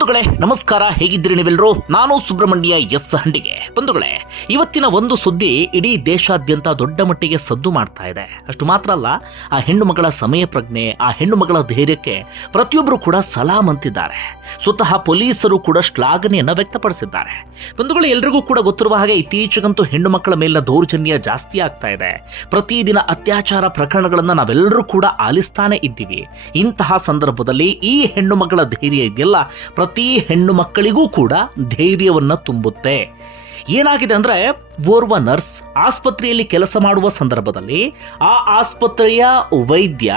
ಬಂಧುಗಳೇ, ನಮಸ್ಕಾರ. ಹೇಗಿದ್ದೀರಿ ನೀವೆಲ್ಲರೂ ನಾನು ಸುಬ್ರಹ್ಮಣ್ಯ ಎಸ್ ಹಂಡಿಗೆ. ಬಂಧುಗಳೇ, ಇವತ್ತಿನ ಒಂದು ಸುದ್ದಿ ಇಡೀ ದೇಶಾದ್ಯಂತ ದೊಡ್ಡ ಮಟ್ಟಿಗೆ ಸದ್ದು ಮಾಡ್ತಾ ಇದೆ. ಅಷ್ಟು ಮಾತ್ರ ಅಲ್ಲ, ಆ ಹೆಣ್ಣು ಮಗಳ ಸಮಯ ಪ್ರಜ್ಞೆ, ಆ ಹೆಣ್ಣು ಮಗಳ ಧೈರ್ಯಕ್ಕೆ ಪ್ರತಿಯೊಬ್ಬರು ಕೂಡ ಸಲಾಂ ಅಂತಿದ್ದಾರೆ. ಸ್ವತಃ ಪೊಲೀಸರು ಕೂಡ ಶ್ಲಾಘನೆಯನ್ನು ವ್ಯಕ್ತಪಡಿಸಿದ್ದಾರೆ. ಬಂಧುಗಳು, ಎಲ್ರಿಗೂ ಕೂಡ ಗೊತ್ತಿರುವ ಹಾಗೆ ಇತ್ತೀಚೆಗಂತೂ ಹೆಣ್ಣು ಮಕ್ಕಳ ಮೇಲಿನ ದೌರ್ಜನ್ಯ ಜಾಸ್ತಿ ಆಗ್ತಾ ಇದೆ. ಪ್ರತಿದಿನ ಅತ್ಯಾಚಾರ ಪ್ರಕರಣಗಳನ್ನು ನಾವೆಲ್ಲರೂ ಕೂಡ ಆಲಿಸ್ತಾನೆ ಇದ್ದೀವಿ. ಇಂತಹ ಸಂದರ್ಭದಲ್ಲಿ ಈ ಹೆಣ್ಣು ಮಗಳ ಧೈರ್ಯ ಇದೆಯಲ್ಲ? ಪ್ರತಿ ಹೆಣ್ಣು ಮಕ್ಕಳಿಗೂ ಕೂಡ ಧೈರ್ಯವನ್ನು ತುಂಬುತ್ತೆ. ಏನಾಗಿದೆ ಅಂದರೆ ಓರ್ವ ನರ್ಸ್ ಆಸ್ಪತ್ರೆಯಲ್ಲಿ ಕೆಲಸ ಮಾಡುವ ಸಂದರ್ಭದಲ್ಲಿ ಆ ಆಸ್ಪತ್ರೆಯ ವೈದ್ಯ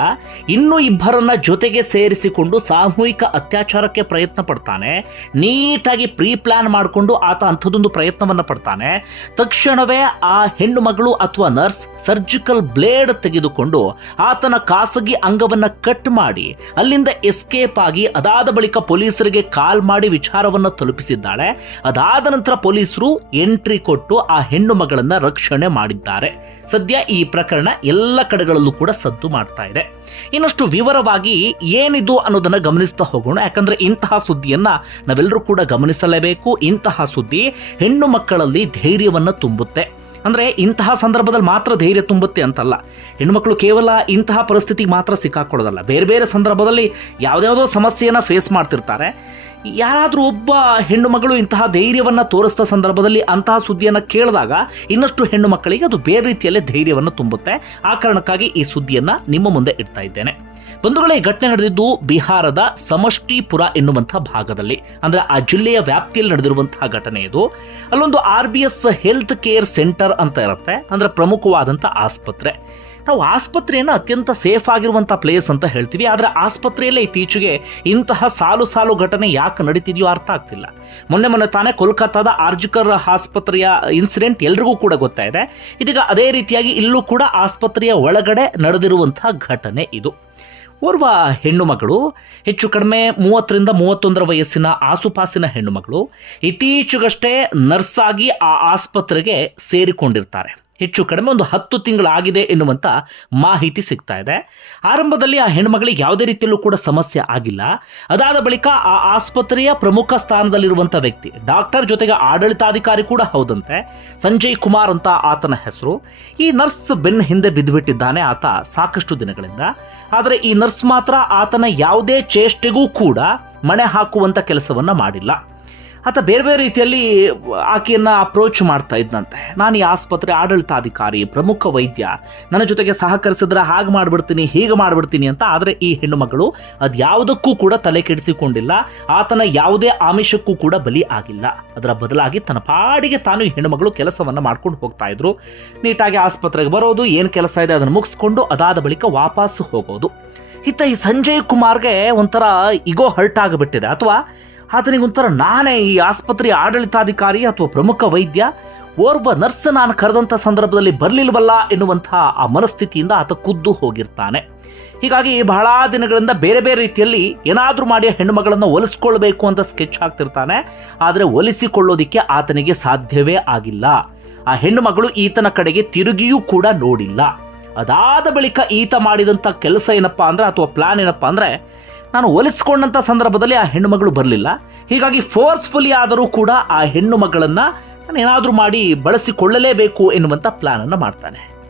ಇನ್ನೂ ಇಬ್ಬರನ್ನ ಜೊತೆಗೆ ಸೇರಿಸಿಕೊಂಡು ಸಾಮೂಹಿಕ ಅತ್ಯಾಚಾರಕ್ಕೆ ಪ್ರಯತ್ನ ಪಡ್ತಾನೆ. ನೀಟಾಗಿ ಪ್ರೀ ಪ್ಲಾನ್ ಮಾಡಿಕೊಂಡು ಆತ ಅಂಥದ್ದೊಂದು ಪ್ರಯತ್ನವನ್ನು ಪಡ್ತಾನೆ. ತಕ್ಷಣವೇ ಆ ಹೆಣ್ಣು ಮಗಳು ಅಥವಾ ನರ್ಸ್ ಸರ್ಜಿಕಲ್ ಬ್ಲೇಡ್ ತೆಗೆದುಕೊಂಡು ಆತನ ಖಾಸಗಿ ಅಂಗವನ್ನು ಕಟ್ ಮಾಡಿ ಅಲ್ಲಿಂದ ಎಸ್ಕೇಪ್ ಆಗಿ ಅದಾದ ಬಳಿಕ ಪೊಲೀಸರಿಗೆ ಕಾಲ್ ಮಾಡಿ ವಿಚಾರವನ್ನು ತಲುಪಿಸಿದ್ದಾಳೆ. ಅದಾದ ನಂತರ ಪೊಲೀಸರು ಎಂಟ್ರಿ ಕೊಟ್ಟು ಆ ಹೆಣ್ಣು ಮಗಳನ್ನು ರಕ್ಷಣೆ ಮಾಡಿದ್ದಾರೆ. ಸದ್ಯ ಈ ಪ್ರಕರಣ ಎಲ್ಲ ಕಡೆಗಳಲ್ಲೂ ಕೂಡ ಸದ್ದು ಮಾಡ್ತಾ ಇದೆ. ಇನ್ನಷ್ಟು ವಿವರವಾಗಿ ಏನಿದು ಅನ್ನೋದನ್ನ ಗಮನಿಸ್ತಾ ಹೋಗೋಣ. ಯಾಕಂದ್ರೆ ಇಂತಹ ಸುದ್ದಿಯನ್ನ ನಾವೆಲ್ಲರೂ ಕೂಡ ಗಮನಿಸಲೇಬೇಕು. ಇಂತಹ ಸುದ್ದಿ ಹೆಣ್ಣು ಮಕ್ಕಳಲ್ಲಿ ಧೈರ್ಯವನ್ನ ತುಂಬುತ್ತೆ. ಅಂದ್ರೆ ಇಂತಹ ಸಂದರ್ಭದಲ್ಲಿ ಮಾತ್ರ ಧೈರ್ಯ ತುಂಬುತ್ತೆ ಅಂತಲ್ಲ. ಹೆಣ್ಮಕ್ಳು ಕೇವಲ ಇಂತಹ ಪರಿಸ್ಥಿತಿಗೆ ಮಾತ್ರ ಸಿಕ್ಕಾಕೊಳ್ಳೋದಲ್ಲ. ಬೇರೆ ಬೇರೆ ಸಂದರ್ಭದಲ್ಲಿ ಯಾವುದ್ಯಾವುದೋ ಸಮಸ್ಯೆಯನ್ನ ಫೇಸ್ ಮಾಡ್ತಿರ್ತಾರೆ. ಯಾರಾದರೂ ಒಬ್ಬ ಹೆಣ್ಣು ಮಗಳು ಇಂತಹ ಧೈರ್ಯವನ್ನು ತೋರಿಸಿದ ಸಂದರ್ಭದಲ್ಲಿ ಅಂತಹ ಸುದ್ದಿಯನ್ನು ಕೇಳಿದಾಗ ಇನ್ನಷ್ಟು ಹೆಣ್ಣು ಮಕ್ಕಳಿಗೆ ಅದು ಬೇರೆ ರೀತಿಯಲ್ಲೇ ಧೈರ್ಯವನ್ನು ತುಂಬುತ್ತೆ. ಆ ಕಾರಣಕ್ಕಾಗಿ ಈ ಸುದ್ದಿಯನ್ನು ನಿಮ್ಮ ಮುಂದೆ ಇಡ್ತಾ ಇದ್ದೇನೆ. ಬಂಧುಗಳೇ ಘಟನೆ ನಡೆದಿದ್ದು ಬಿಹಾರದ ಸಮಷ್ಟಿಪುರ ಎನ್ನುವಂತಹ ಭಾಗದಲ್ಲಿ. ಅಂದ್ರೆ ಆ ಜಿಲ್ಲೆಯ ವ್ಯಾಪ್ತಿಯಲ್ಲಿ ನಡೆದಿರುವಂತಹ ಘಟನೆ ಇದು. ಅಲ್ಲೊಂದು R B S health care centre ಅಂತ ಇರುತ್ತೆ. ಅಂದ್ರೆ ಪ್ರಮುಖವಾದಂಥ ಆಸ್ಪತ್ರೆ. ನಾವು ಆಸ್ಪತ್ರೆಯನ್ನು ಅತ್ಯಂತ ಸೇಫ್ ಆಗಿರುವಂಥ ಪ್ಲೇಸ್ ಅಂತ ಹೇಳ್ತೀವಿ. ಆದರೆ ಆಸ್ಪತ್ರೆಯಲ್ಲೇ ಇತ್ತೀಚೆಗೆ ಇಂತಹ ಸಾಲು ಸಾಲು ಘಟನೆ ಯಾಕೆ ನಡೀತಿದೆಯೋ ಅರ್ಥ ಆಗ್ತಿಲ್ಲ. ಮೊನ್ನೆ ಮೊನ್ನೆ ತಾನೇ ಕೋಲ್ಕತ್ತಾದ ಆರ್ಜಿಕರ್ ಆಸ್ಪತ್ರೆಯ ಇನ್ಸಿಡೆಂಟ್ ಎಲ್ರಿಗೂ ಕೂಡ ಗೊತ್ತಾಯಿದೆ. ಇದೀಗ ಅದೇ ರೀತಿಯಾಗಿ ಇಲ್ಲೂ ಕೂಡ ಆಸ್ಪತ್ರೆಯ ಒಳಗಡೆ ನಡೆದಿರುವಂತಹ ಘಟನೆ ಇದು. ಓರ್ವ ಹೆಣ್ಣು ಮಗಳು, ಹೆಚ್ಚು ಕಡಿಮೆ ಮೂವತ್ತರಿಂದ ಮೂವತ್ತೊಂದರ ವಯಸ್ಸಿನ ಆಸುಪಾಸಿನ ಹೆಣ್ಣು ಮಗಳು ಇತ್ತೀಚೆಗಷ್ಟೇ ನರ್ಸಾಗಿ ಆ ಆಸ್ಪತ್ರೆಗೆ ಸೇರಿಕೊಂಡಿರ್ತಾರೆ. ಹೆಚ್ಚು ಕಡಿಮೆ ಒಂದು ಹತ್ತು ತಿಂಗಳಾಗಿದೆ ಎನ್ನುವಂಥ ಮಾಹಿತಿ ಸಿಗ್ತಾ ಇದೆ. ಆರಂಭದಲ್ಲಿ ಆ ಹೆಣ್ಮಗಳಿಗೆ ಯಾವುದೇ ರೀತಿಯಲ್ಲೂ ಕೂಡ ಸಮಸ್ಯೆ ಆಗಿಲ್ಲ. ಅದಾದ ಬಳಿಕ ಆ ಆಸ್ಪತ್ರೆಯ ಪ್ರಮುಖ ಸ್ಥಾನದಲ್ಲಿರುವಂಥ ವ್ಯಕ್ತಿ, ಡಾಕ್ಟರ್ ಜೊತೆಗೆ ಆಡಳಿತಾಧಿಕಾರಿ ಕೂಡ ಹೌದಂತೆ, ಸಂಜಯ್ ಕುಮಾರ್ ಅಂತ ಆತನ ಹೆಸರು. ಈ ನರ್ಸ್ ಬೆನ್ನ ಹಿಂದೆ ಬಿದ್ದುಬಿಟ್ಟಿದ್ದಾನೆ ಆತ ಸಾಕಷ್ಟು ದಿನಗಳಿಂದ. ಆದರೆ ಈ ನರ್ಸ್ ಮಾತ್ರ ಆತನ ಯಾವುದೇ ಚೇಷ್ಟೆಗೂ ಕೂಡ ಮಣೆ ಹಾಕುವಂಥ ಕೆಲಸವನ್ನು ಮಾಡಿಲ್ಲ. ಆತ ಬೇರೆ ಬೇರೆ ರೀತಿಯಲ್ಲಿ ಆಕೆಯನ್ನು ಅಪ್ರೋಚ್ ಮಾಡ್ತಾ ಇದ್ದಂತೆ ನಾನು ಈ ಆಸ್ಪತ್ರೆ ಆಡಳಿತಾಧಿಕಾರಿ, ಪ್ರಮುಖ ವೈದ್ಯ. ನನ್ನ ಜೊತೆಗೆ ಸಹಕರಿಸಿದ್ರೆ ಹಾಗೆ ಮಾಡಿಬಿಡ್ತೀನಿ, ಹೀಗೆ ಮಾಡಿಬಿಡ್ತೀನಿ ಅಂತ. ಆದರೆ ಈ ಹೆಣ್ಣುಮಗಳು ಅದು ಯಾವುದಕ್ಕೂ ಕೂಡ ತಲೆ ಕೆಡಿಸಿಕೊಂಡಿಲ್ಲ. ಆತನ ಯಾವುದೇ ಆಮಿಷಕ್ಕೂ ಕೂಡ ಬಲಿ ಆಗಿಲ್ಲ. ಅದರ ಬದಲಾಗಿ ತನ್ನ ಪಾಡಿಗೆ ತಾನು ಈ ಹೆಣ್ಣುಮಗಳು ಕೆಲಸವನ್ನು ಮಾಡ್ಕೊಂಡು ಹೋಗ್ತಾ ಇದ್ರು. ನೀಟಾಗಿ ಆಸ್ಪತ್ರೆಗೆ ಬರೋದು, ಏನು ಕೆಲಸ ಇದೆ ಅದನ್ನು ಮುಗಿಸ್ಕೊಂಡು ಅದಾದ ಬಳಿಕ ವಾಪಸ್ ಹೋಗೋದು. ಇತ್ತ ಈ ಸಂಜಯ್ ಕುಮಾರ್ಗೆ ಒಂಥರ ಇಗೋ ಹರ್ಟ್ ಆಗಿಬಿಟ್ಟಿದೆ. ಅಥವಾ ಆತನಿಗೆ ಒಂಥರ ನಾನೇ ಈ ಆಸ್ಪತ್ರೆಯ ಆಡಳಿತಾಧಿಕಾರಿ ಅಥವಾ ಪ್ರಮುಖ ವೈದ್ಯ? ಓರ್ವ ನರ್ಸ್ ನಾನು ಕರೆದಂಥ ಸಂದರ್ಭದಲ್ಲಿ ಬರಲಿಲ್ವಲ್ಲ ಎನ್ನುವಂತಹ ಆ ಮನಸ್ಥಿತಿಯಿಂದ ಆತ ಕುದ್ದು ಹೋಗಿರ್ತಾನೆ. ಹೀಗಾಗಿ ಬಹಳ ದಿನಗಳಿಂದ ಬೇರೆ ಬೇರೆ ರೀತಿಯಲ್ಲಿ ಏನಾದರೂ ಮಾಡಿ ಹೆಣ್ಣುಮಗಳನ್ನು ಹೆಣ್ಣು ಮಗಳನ್ನು ಒಲಿಸ್ಕೊಳ್ಬೇಕು ಅಂತ ಸ್ಕೆಚ್ ಹಾಕ್ತಿರ್ತಾನೆ. ಆದರೆ ಒಲಿಸಿಕೊಳ್ಳೋದಿಕ್ಕೆ ಆತನಿಗೆ ಸಾಧ್ಯವೇ ಆಗಿಲ್ಲ. ಆ ಹೆಣ್ಣುಮಗಳು ಈತನ ಕಡೆಗೆ ತಿರುಗಿಯೂ ಕೂಡ ನೋಡಿಲ್ಲ. ಅದಾದ ಬಳಿಕ ಈತ ಮಾಡಿದಂಥ ಕೆಲಸ ಏನಪ್ಪಾ ಅಂದ್ರೆ ಅಥವಾ ಪ್ಲಾನ್ ಏನಪ್ಪಾ ಅಂದ್ರೆ ನಾನು ಒಲಿಸ್ಕೊಂಡಂಥ ಸಂದರ್ಭದಲ್ಲಿ ಆ ಹೆಣ್ಣು ಮಗಳು ಬರಲಿಲ್ಲ. ಹೀಗಾಗಿ ಫೋರ್ಸ್ಫುಲಿ ಆದರೂ ಕೂಡ ಆ ಹೆಣ್ಣು ಮಗಳನ್ನ ನಾನು ಏನಾದರೂ ಮಾಡಿ ಬಳಸಿಕೊಳ್ಳಲೇಬೇಕು ಎನ್ನುವಂಥ ಪ್ಲಾನ್ ಅನ್ನು ಮಾಡ್ತಾನೆ.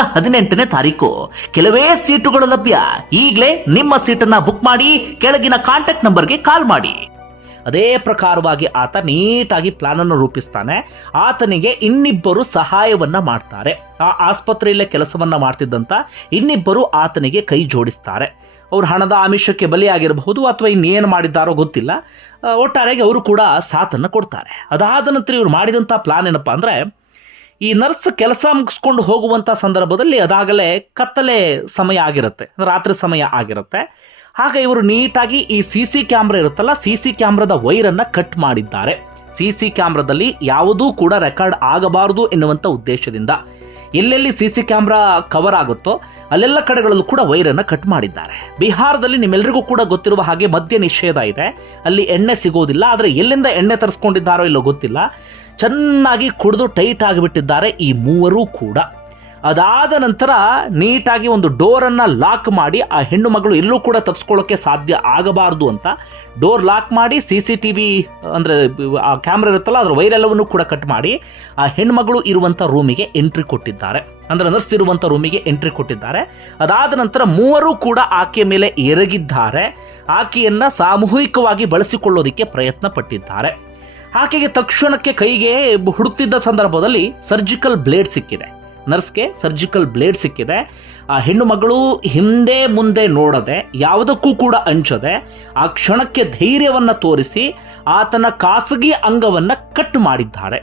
ಹದಿನೆಂಟನೇ ತಾರೀಕು. ಕೆಲವೇ ಸೀಟುಗಳು ಲಭ್ಯ. ಈಗಲೇ ನಿಮ್ಮ ಸೀಟನ್ನ ಬುಕ್ ಮಾಡಿ, ಕೆಳಗಿನ ಕಾಂಟ್ಯಾಕ್ಟ್ ನಂಬರ್ಗೆ ಕಾಲ್ ಮಾಡಿ. ಅದೇ ಪ್ರಕಾರವಾಗಿ ಆತ ನೀಟಾಗಿ ಪ್ಲಾನ್ ಅನ್ನು ರೂಪಿಸ್ತಾನೆ. ಆತನಿಗೆ ಇನ್ನಿಬ್ಬರು ಸಹಾಯವನ್ನ ಮಾಡ್ತಾರೆ. ಆ ಆಸ್ಪತ್ರೆಯಲ್ಲೇ ಕೆಲಸವನ್ನ ಮಾಡ್ತಿದ್ದಂತ ಇನ್ನಿಬ್ಬರು ಆತನಿಗೆ ಕೈ ಜೋಡಿಸ್ತಾರೆ. ಅವ್ರು ಹಣದ ಆಮಿಷಕ್ಕೆ ಬಲಿಯಾಗಿರಬಹುದು ಅಥವಾ ಇನ್ನೇನು ಮಾಡಿದ್ದಾರೋ ಗೊತ್ತಿಲ್ಲ. ಒಟ್ಟಾರೆಗೆ ಅವರು ಕೂಡ ಸಾಥನ್ನು ಕೊಡ್ತಾರೆ. ಅದಾದ ನಂತರ ಇವ್ರು ಮಾಡಿದಂಥ ಪ್ಲಾನ್ ಏನಪ್ಪಾ ಅಂದ್ರೆ ಈ ನರ್ಸ್ ಕೆಲಸ ಮುಗಿಸ್ಕೊಂಡು ಹೋಗುವಂಥ ಸಂದರ್ಭದಲ್ಲಿ ಅದಾಗಲೇ ಕತ್ತಲೆ ಸಮಯ ಆಗಿರುತ್ತೆ, ರಾತ್ರಿ ಸಮಯ ಆಗಿರುತ್ತೆ. ಆಗ ಇವರು ನೀಟಾಗಿ ಈ ಸಿ ಸಿ ಕ್ಯಾಮ್ರಾ ಇರುತ್ತಲ್ಲ ಸಿ ಸಿ ಕ್ಯಾಮ್ರಾದ ವೈರನ್ನು ಕಟ್ ಮಾಡಿದ್ದಾರೆ. ಸಿ ಸಿ ಕ್ಯಾಮ್ರಾದಲ್ಲಿ ಯಾವುದೂ ಕೂಡ ರೆಕಾರ್ಡ್ ಆಗಬಾರದು ಎನ್ನುವಂಥ ಉದ್ದೇಶದಿಂದ. ಎಲ್ಲೆಲ್ಲಿ ಸಿ ಸಿ ಕ್ಯಾಮ್ರಾ ಕವರ್ ಆಗುತ್ತೋ ಅಲ್ಲೆಲ್ಲ ಕಡೆಗಳಲ್ಲೂ ಕೂಡ ವೈರನ್ನು ಕಟ್ ಮಾಡಿದ್ದಾರೆ. ಬಿಹಾರದಲ್ಲಿ ನಿಮ್ಮೆಲ್ಲರಿಗೂ ಕೂಡ ಗೊತ್ತಿರುವ ಹಾಗೆ ಮದ್ಯ ನಿಷೇಧ ಇದೆ. ಅಲ್ಲಿ ಎಣ್ಣೆ ಸಿಗೋದಿಲ್ಲ, ಆದರೆ ಎಲ್ಲಿಂದ ಎಣ್ಣೆ ತರಿಸ್ಕೊಂಡಿದ್ದಾರೋ ಇಲ್ಲೋ ಗೊತ್ತಿಲ್ಲ. ಚೆನ್ನಾಗಿ ಕುಡಿದು ಟೈಟ್ ಆಗಿಬಿಟ್ಟಿದ್ದಾರೆ ಈ ಮೂವರೂ ಕೂಡ. ಅದಾದ ನಂತರ ನೀಟಾಗಿ ಒಂದು ಡೋರನ್ನು ಲಾಕ್ ಮಾಡಿ ಆ ಹೆಣ್ಣು ಮಗಳು ಎಲ್ಲೂ ಕೂಡ ತಪ್ಪಿಸ್ಕೊಳ್ಳೋಕ್ಕೆ ಸಾಧ್ಯ ಆಗಬಾರ್ದು ಅಂತ ಡೋರ್ ಲಾಕ್ ಮಾಡಿ ಸಿ ಸಿ ಟಿ ವಿ, ಅಂದರೆ ಆ ಕ್ಯಾಮ್ರಾ ಇರುತ್ತಲ್ಲ, ಅದರ ವೈರೆಲ್ಲವನ್ನು ಕೂಡ ಕಟ್ ಮಾಡಿ ಆ ಹೆಣ್ಮಗಳು ಇರುವಂಥ ರೂಮಿಗೆ ಎಂಟ್ರಿ ಕೊಟ್ಟಿದ್ದಾರೆ. ಅಂದರೆ ನರ್ಸ್ ಇರುವಂಥ ರೂಮಿಗೆ ಎಂಟ್ರಿ ಕೊಟ್ಟಿದ್ದಾರೆ. ಅದಾದ ನಂತರ ಮೂವರು ಕೂಡ ಆಕೆಯ ಮೇಲೆ ಎರಗಿದ್ದಾರೆ. ಆಕೆಯನ್ನು ಸಾಮೂಹಿಕವಾಗಿ ಬಳಸಿಕೊಳ್ಳೋದಕ್ಕೆ ಪ್ರಯತ್ನ ಪಟ್ಟಿದ್ದಾರೆ ಆಕೆಗೆ ತಕ್ಷಣಕ್ಕೆ ಕೈಗೆ ಹುಡುಕ್ತಿದ್ದ ಸಂದರ್ಭದಲ್ಲಿ ಸರ್ಜಿಕಲ್ ಬ್ಲೇಡ್ ಸಿಕ್ಕಿದೆ. ನರ್ಸ್ಗೆ ಸರ್ಜಿಕಲ್ ಬ್ಲೇಡ್ ಸಿಕ್ಕಿದೆ. ಆ ಹೆಣ್ಣು ಮಗಳು ಹಿಂದೆ ಮುಂದೆ ನೋಡದೆ, ಯಾವುದಕ್ಕೂ ಕೂಡ ಹಂಚದೆ ಆ ಕ್ಷಣಕ್ಕೆ ಧೈರ್ಯವನ್ನು ತೋರಿಸಿ ಆತನ ಖಾಸಗಿ ಅಂಗವನ್ನು ಕಟ್ ಮಾಡಿದ್ದಾಳೆ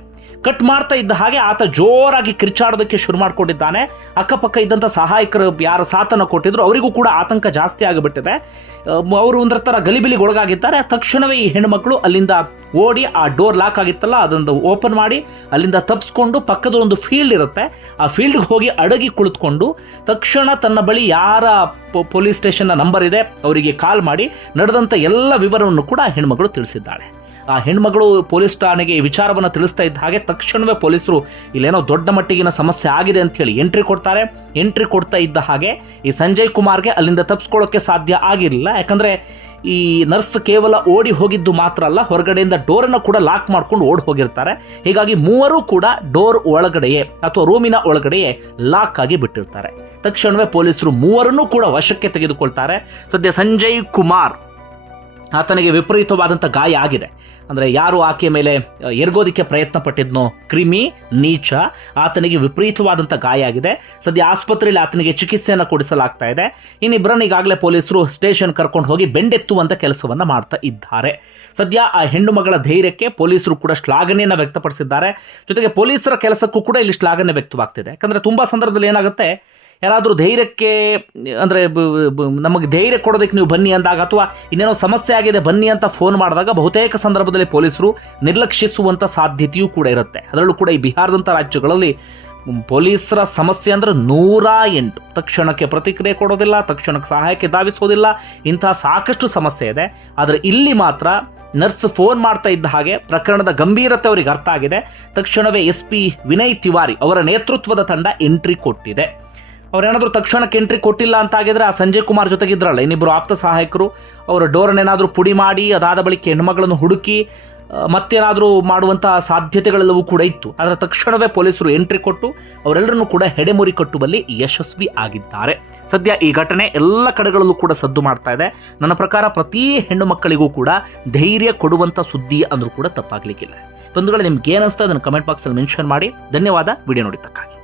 ಕಟ್ ಮಾಡ್ತಾ ಇದ್ದ ಹಾಗೆ ಆತ ಜೋರಾಗಿ ಕಿರ್ಚಾಡೋದಕ್ಕೆ ಶುರು ಮಾಡಿಕೊಂಡಿದ್ದಾನೆ. ಅಕ್ಕಪಕ್ಕ ಇದ್ದಂಥ ಸಹಾಯಕರು ಯಾರು ಸಾಥನ ಕೊಟ್ಟಿದ್ರು, ಅವರಿಗೂ ಕೂಡ ಆತಂಕ ಜಾಸ್ತಿ ಆಗಿಬಿಟ್ಟಿದೆ. ಅವರು ಒಂದರ ಥರ ಗಲಿಬಿಲಿಗೆ ಒಳಗಾಗಿದ್ದಾರೆ. ತಕ್ಷಣವೇ ಈ ಹೆಣ್ಮಕ್ಳು ಅಲ್ಲಿಂದ ಓಡಿ ಆ ಡೋರ್ ಲಾಕ್ ಆಗಿತ್ತಲ್ಲ ಅದನ್ನು ಓಪನ್ ಮಾಡಿ ಅಲ್ಲಿಂದ ತಪ್ಪಿಸ್ಕೊಂಡು ಪಕ್ಕದ ಒಂದು ಫೀಲ್ಡ್ ಇರುತ್ತೆ. ಆ ಫೀಲ್ಡ್ಗೆ ಹೋಗಿ ಅಡಗಿ ಕುಳಿತುಕೊಂಡು ತಕ್ಷಣ ತನ್ನ ಬಳಿ ಯಾರ ಪೊಲೀಸ್ ಸ್ಟೇಷನ್ನ ನಂಬರ್ ಇದೆ, ಅವರಿಗೆ ಕಾಲ್ ಮಾಡಿ ನಡೆದಂಥ ಎಲ್ಲ ವಿವರವನ್ನು ಕೂಡ ಹೆಣ್ಮಗಳು ತಿಳಿಸಿದ್ದಾಳೆ. ಆ ಹೆಣ್ಮಗಳು ಪೊಲೀಸ್ ಠಾಣೆಗೆ ಈ ವಿಚಾರವನ್ನು ತಿಳಿಸ್ತಾ ಇದ್ದ ಹಾಗೆ ತಕ್ಷಣವೇ ಪೊಲೀಸರು ಇಲ್ಲೇನೋ ದೊಡ್ಡ ಮಟ್ಟಿಗಿನ ಸಮಸ್ಯೆ ಆಗಿದೆ ಅಂತ ಹೇಳಿ ಎಂಟ್ರಿ ಕೊಡ್ತಾರೆ. ಎಂಟ್ರಿ ಕೊಡ್ತಾ ಇದ್ದ ಹಾಗೆ ಈ ಸಂಜಯ್ ಕುಮಾರ್ಗೆ ಅಲ್ಲಿಂದ ತಪ್ಪಿಸ್ಕೊಳ್ಳೋಕ್ಕೆ ಸಾಧ್ಯ ಆಗಿರಲಿಲ್ಲ. ಯಾಕಂದರೆ ಈ ನರ್ಸ್ ಕೇವಲ ಓಡಿ ಹೋಗಿದ್ದು ಮಾತ್ರ ಅಲ್ಲ, ಹೊರಗಡೆಯಿಂದ ಡೋರನ್ನು ಕೂಡ ಲಾಕ್ ಮಾಡ್ಕೊಂಡು ಓಡಿ ಹೋಗಿರ್ತಾರೆ. ಹೀಗಾಗಿ ಮೂವರು ಕೂಡ ಡೋರ್ ಒಳಗಡೆಯೇ ಅಥವಾ ರೂಮಿನ ಒಳಗಡೆಯೇ ಲಾಕ್ ಆಗಿ ಬಿಟ್ಟಿರ್ತಾರೆ. ತಕ್ಷಣವೇ ಪೊಲೀಸರು ಮೂವರನ್ನು ಕೂಡ ವಶಕ್ಕೆ ತೆಗೆದುಕೊಳ್ತಾರೆ. ಸದ್ಯ ಸಂಜಯ್ ಕುಮಾರ್ ಆತನಿಗೆ ವಿಪರೀತವಾದಂಥ ಗಾಯ ಆಗಿದೆ. ಅಂದರೆ ಯಾರು ಆಕೆಯ ಮೇಲೆ ಎರ್ಗೋದಕ್ಕೆ ಪ್ರಯತ್ನ ಪಟ್ಟಿದ್ನೋ ಕ್ರಿಮಿ, ನೀಚ, ಆತನಿಗೆ ವಿಪರೀತವಾದಂಥ ಗಾಯ ಆಗಿದೆ. ಸದ್ಯ ಆಸ್ಪತ್ರೆಯಲ್ಲಿ ಆತನಿಗೆ ಚಿಕಿತ್ಸೆಯನ್ನು ಕೊಡಿಸಲಾಗ್ತಾ ಇದೆ. ಇನ್ನಿಬ್ಬರನ್ನ ಈಗಾಗಲೇ ಪೊಲೀಸರು ಸ್ಟೇಷನ್ ಕರ್ಕೊಂಡು ಹೋಗಿ ಬೆಂಡೆತ್ತುವಂಥ ಕೆಲಸವನ್ನು ಮಾಡ್ತಾ ಇದ್ದಾರೆ. ಸದ್ಯ ಆ ಹೆಣ್ಣು ಮಗಳ ಧೈರ್ಯಕ್ಕೆ ಪೊಲೀಸರು ಕೂಡ ಶ್ಲಾಘನೆಯನ್ನು ವ್ಯಕ್ತಪಡಿಸಿದ್ದಾರೆ. ಜೊತೆಗೆ ಪೊಲೀಸರ ಕೆಲಸಕ್ಕೂ ಕೂಡ ಇಲ್ಲಿ ಶ್ಲಾಘನೆ ವ್ಯಕ್ತವಾಗ್ತಿದೆ. ಯಾಕಂದರೆ ತುಂಬ ಸಂದರ್ಭದಲ್ಲಿ ಏನಾಗುತ್ತೆ ಯಾರಾದರೂ ಧೈರ್ಯಕ್ಕೆ, ಅಂದರೆ ನಮಗೆ ಧೈರ್ಯ ಕೊಡೋದಕ್ಕೆ ನೀವು ಬನ್ನಿ ಅಂದಾಗ ಅಥವಾ ಇನ್ನೇನೋ ಸಮಸ್ಯೆ ಆಗಿದೆ ಬನ್ನಿ ಅಂತ ಫೋನ್ ಮಾಡಿದಾಗ ಬಹುತೇಕ ಸಂದರ್ಭದಲ್ಲಿ ಪೊಲೀಸರು ನಿರ್ಲಕ್ಷಿಸುವಂಥ ಸಾಧ್ಯತೆಯೂ ಕೂಡ ಇರುತ್ತೆ. ಅದರಲ್ಲೂ ಕೂಡ ಈ ಬಿಹಾರದಂಥ ರಾಜ್ಯಗಳಲ್ಲಿ ಪೊಲೀಸರ ಸಮಸ್ಯೆ ಅಂದರೆ ನೂರ ಎಂಟು. ತಕ್ಷಣಕ್ಕೆ ಪ್ರತಿಕ್ರಿಯೆ ಕೊಡೋದಿಲ್ಲ, ತಕ್ಷಣಕ್ಕೆ ಸಹಾಯಕ್ಕೆ ಧಾವಿಸೋದಿಲ್ಲ ಇಂತಹ ಸಾಕಷ್ಟು ಸಮಸ್ಯೆ ಇದೆ. ಆದರೆ ಇಲ್ಲಿ ಮಾತ್ರ ನರ್ಸ್ ಫೋನ್ ಮಾಡ್ತಾ ಇದ್ದ ಹಾಗೆ ಪ್ರಕರಣದ ಗಂಭೀರತೆ ಅವರಿಗೆ ಅರ್ಥ ಆಗಿದೆ. ತಕ್ಷಣವೇ ಎಸ್ ಪಿ ವಿನಯ್ ತಿವಾರಿ ಅವರ ನೇತೃತ್ವದ ತಂಡ ಎಂಟ್ರಿ ಕೊಟ್ಟಿದೆ. ಅವ್ರೇನಾದರೂ ತಕ್ಷಣಕ್ಕೆ ಎಂಟ್ರಿ ಕೊಟ್ಟಿಲ್ಲ ಅಂತ ಆಗಿದ್ರೆ ಆ ಸಂಜಯ್ ಕುಮಾರ್ ಜೊತೆಗಿದ್ರಲ್ಲ ಇನ್ನಿಬ್ಬರು ಆಪ್ತ ಸಹಾಯಕರು, ಅವರ ಡೋರನ್ನೇನಾದರೂ ಪುಡಿ ಮಾಡಿ, ಅದಾದ ಬಳಿಕ ಹೆಣ್ಮಗಳನ್ನು ಹುಡುಕಿ ಮತ್ತೇನಾದರೂ ಮಾಡುವಂತಹ ಸಾಧ್ಯತೆಗಳೆಲ್ಲವೂ ಕೂಡ ಇತ್ತು. ಆದರೆ ತಕ್ಷಣವೇ ಪೊಲೀಸರು ಎಂಟ್ರಿ ಕೊಟ್ಟು, ಅವರೆಲ್ಲರನ್ನೂ ಕೂಡ ಹೆಡೆಮುರಿ ಕಟ್ಟುವಲ್ಲಿ ಯಶಸ್ವಿ ಆಗಿದ್ದಾರೆ. ಸದ್ಯ ಈ ಘಟನೆ ಎಲ್ಲ ಕಡೆಗಳಲ್ಲೂ ಕೂಡ ಸದ್ದು ಮಾಡ್ತಾ ಇದೆ. ನನ್ನ ಪ್ರಕಾರ ಪ್ರತಿ ಹೆಣ್ಣು ಮಕ್ಕಳಿಗೂ ಕೂಡ ಧೈರ್ಯ ಕೊಡುವಂಥ ಸುದ್ದಿ ಅಂದರೂ ಕೂಡ ತಪ್ಪಾಗಲಿಕ್ಕಿಲ್ಲ. ಬಂಧುಗಳೇ, ನಿಮ್ಗೆ ಏನಿಸ್ತಾ ಅದನ್ನು ಕಮೆಂಟ್ ಬಾಕ್ಸಲ್ಲಿ ಮೆನ್ಷನ್ ಮಾಡಿ. ಧನ್ಯವಾದ, ವಿಡಿಯೋ ನೋಡಿದ್ದಕ್ಕಾಗಿ.